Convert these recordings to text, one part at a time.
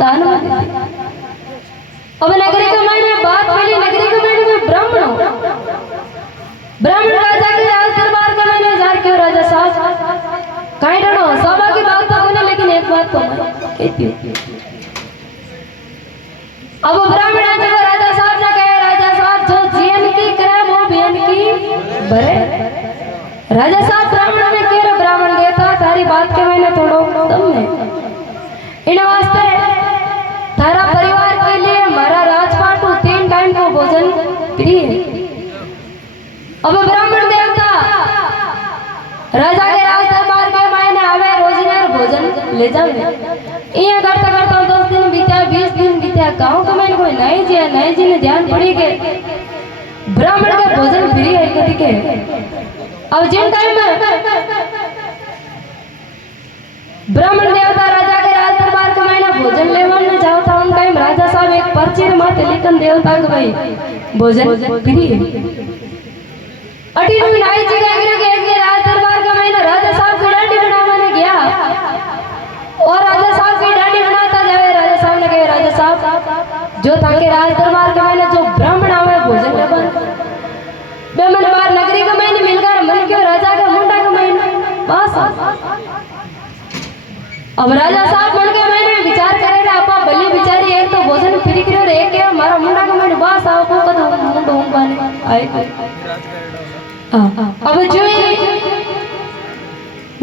दान में देती। अब नगरी के मायने बात मिली, नगरी के मायने में ब्राह्मण राजा के राज दरबार के मायने जार क्यों राजा साहब कहीं डरो सभा की बात तो बोले, लेकिन एक बात तो मैं कहती हूँ। अब ब्राह्मण राजा साहब ने कहे, राजा साहब जो जीवन की करे वो बेन की बरे। राजा साहब ब्राह्मण ने कह, ब्राह्मण देवता तारी बात के मैंने थोड़ो दम है, इन वास्ते थारा परिवार के लिए हमारा राजपाट 3 टाइम को भोजन प्रिय है। अब ब्राह्मण देवता राजा के राज दरबार के मायने आवे, रोजिना भोजन ले जावे। ये करता करता 10 दिन बीत्या, 20 दिन बीत्या, गाँव के मैंने कोई नहीं जी ने ध्यान पड़ी के ब्राह्मण के भोजन प्रिय है कति के। अब जिन टाइम ब्राह्मण देवता राजा के राज दरबार के मायने भोजन लेवन में जाओ था, उन टाइम राजा साहब एक पर्ची माथे लिखन देवता के भाई भोजन प्रिय। अटी नाई जी के राज दरबार के मायने राजा साहब की डांडी बनाने गया, और राजा साहब की डांडी बनाता जावे। राजा साहब ने कहा, राजा साहब जो था के राज दरबार के मायने जो ब्राह्मण आवे भोजन लेवन बेमन बार नगरी के मायने मिलकर मन क्यों राजा के मुंडा के मायने बस। अब राजा साहब मन के मायने विचार करे रे आपा भली बिचारी एक तो भोजन फ्री करो रे, एक है मारा मुंडा के मायने बस आओ को कद मुंडो बाने आए। अब जो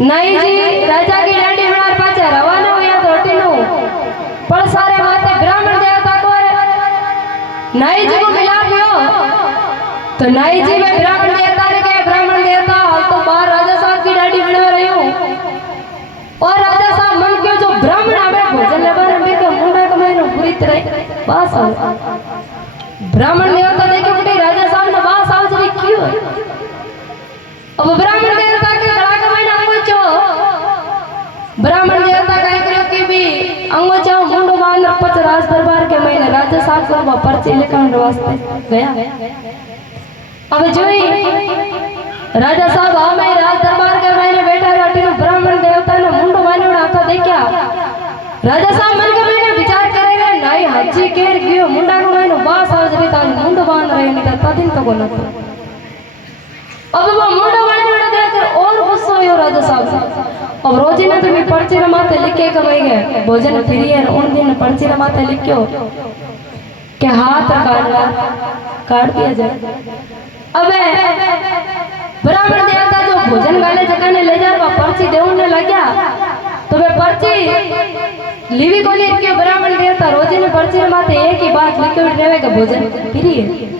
नाई जी राजा की डांडी बनार पाछे रवाना होया तो हटीनो पर सारे माथे ब्राह्मण देवता को नाई जी को मिला पियो। तो नाई जी में ब्राह्मण देवता ने कहा, ब्राह्मण देवता हाल तो बाहर राजा साहब की डांडी बना रही हूँ, और राजा साहब मन क्यों जो ब्राह्मण आवे भोजन लेवाने में के मुंडा के महीनों पूरी तरह बास आओ। ब्राह्मण देवता देखे उठे राजा साहब ने बास आओ जरी क्यों है। अब ब्राह्मण देवता के गला के महीना अंगोचो, ब्राह्मण देवता कहीं करो कि भी अंगोचो मुंडो बांध पच राज दरबार के महीने राजा साहब का पर्ची लिखने वास्ते गया। अब जोई राजा साहब हमें राज दरबार के महीने बैठा रहती हूँ, ब्राह्मण देवता ने मुंडो बांधो आता देखा। राजा साहब मन के महीने विचार करे रहे, नाई हजी केर गयो मुंडा को महीनो बास आज रे ताज मुंडो बांध रहे नहीं तो दिन तो बोला था। अब वो मुंडो बांधो देखकर और गुस्सा हुआ राजा साहब। अब रोजी ने तो मैं पर्ची माथे लिखे के भाई गए भोजन फ्री है, उन दिन पर्ची माथे लिखो के हाथ काट दिया जाए। अबे ब्राह्मण देवता जो भोजन गाले जगह ने ले जा पर्ची देने लग्या, तो वे पर्ची लिवी को लिखियो ब्राह्मण देवता रोजी ने पर्ची माथे एक ही बात लिखी रहे का भोजन फ्री है।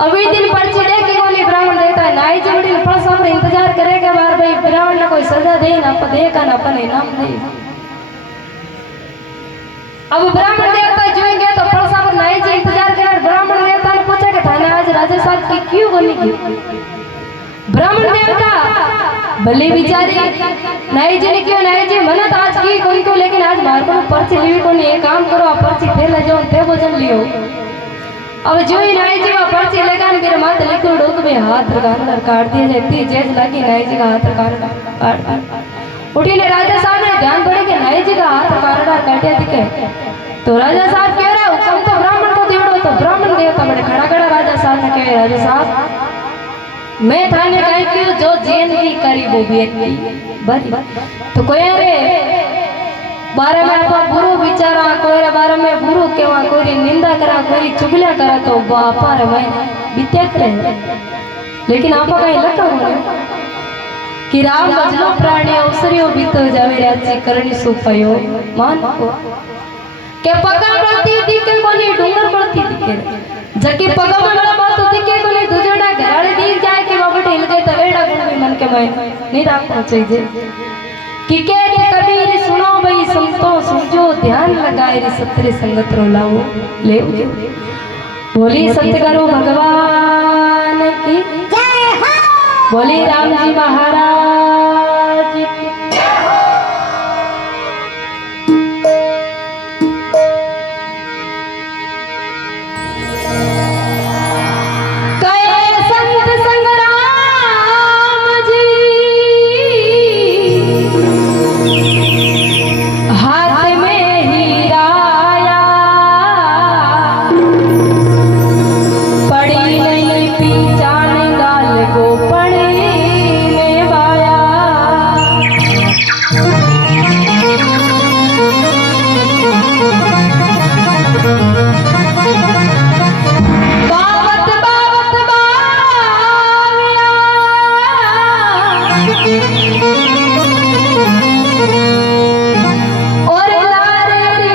अभी दिन पर्ची देखी कोनी ब्राह्मण देवता नाई जी बड़ी फलसा पर इंतजार करेगा बार भाई ब्राह्मण ने कोई सजा दे ना अपन देगा ना अपन इनाम दे। अब ब्राह्मण देवता जोएंगे तो फलसा पर नाई जी इंतजार करे। ब्राह्मण देवता ने पूछा कि थाने आज राजा साहब की क्यों बोली की। ब्राह्मण देवता भले बिचारी नाई जी ने क्यों, नाई जी मनत आज की कोई को, लेकिन आज मार को पर्ची लीवी को नहीं, एक काम करो आप पर्ची थे ले जाओ ते भोजन लियो। अब जो ही नाई जी का पर्ची लेगा मेरे माथे लिखो डोक में हाथ रखा काट दिया जाती जेज लगी नाई जी का हाथ काट उठी ने राजा साहब ने ध्यान पड़े कि नाई जी का हाथ काटिया दिखे। तो राजा साहब कह रहे हुक्म तो ब्राह्मण को देवड़ो। तो ब्राह्मण देवता बड़े खड़ा खड़ा राजा साहब ने कहे, राजा साहब मैं थाने कहीं क्यों जो जेन की करी वो भी बड़ी। तो कोई अरे बारे में आप बुरो विचारा, कोई बारे में बुरो केवा, कोई निंदा करा, कोई चुगलिया करा तो बापा रे मैं बीत्या करे। लेकिन आप कहीं लगा हो कि राम बजलो प्राणी अवसरियो बीतो जावे राज्य करणी सुपयो मान को के पगा पड़ती दिखे कोनी डूंगर पड़ती दिखे जके पगा वाला बात दिखे कोनी दुजड़ा घराड़े दिख जाए कि बाबा हिल गए तो एड़ा गुण भी मन के में नहीं रखना चाहिए कि के कबीर सुनो भाई संतो सुनजो ध्यान लगाए रे सत्रे संगत रो लाओ ले बोली सतगुरु भगवान की जय हो, बोली राम जी महाराज की।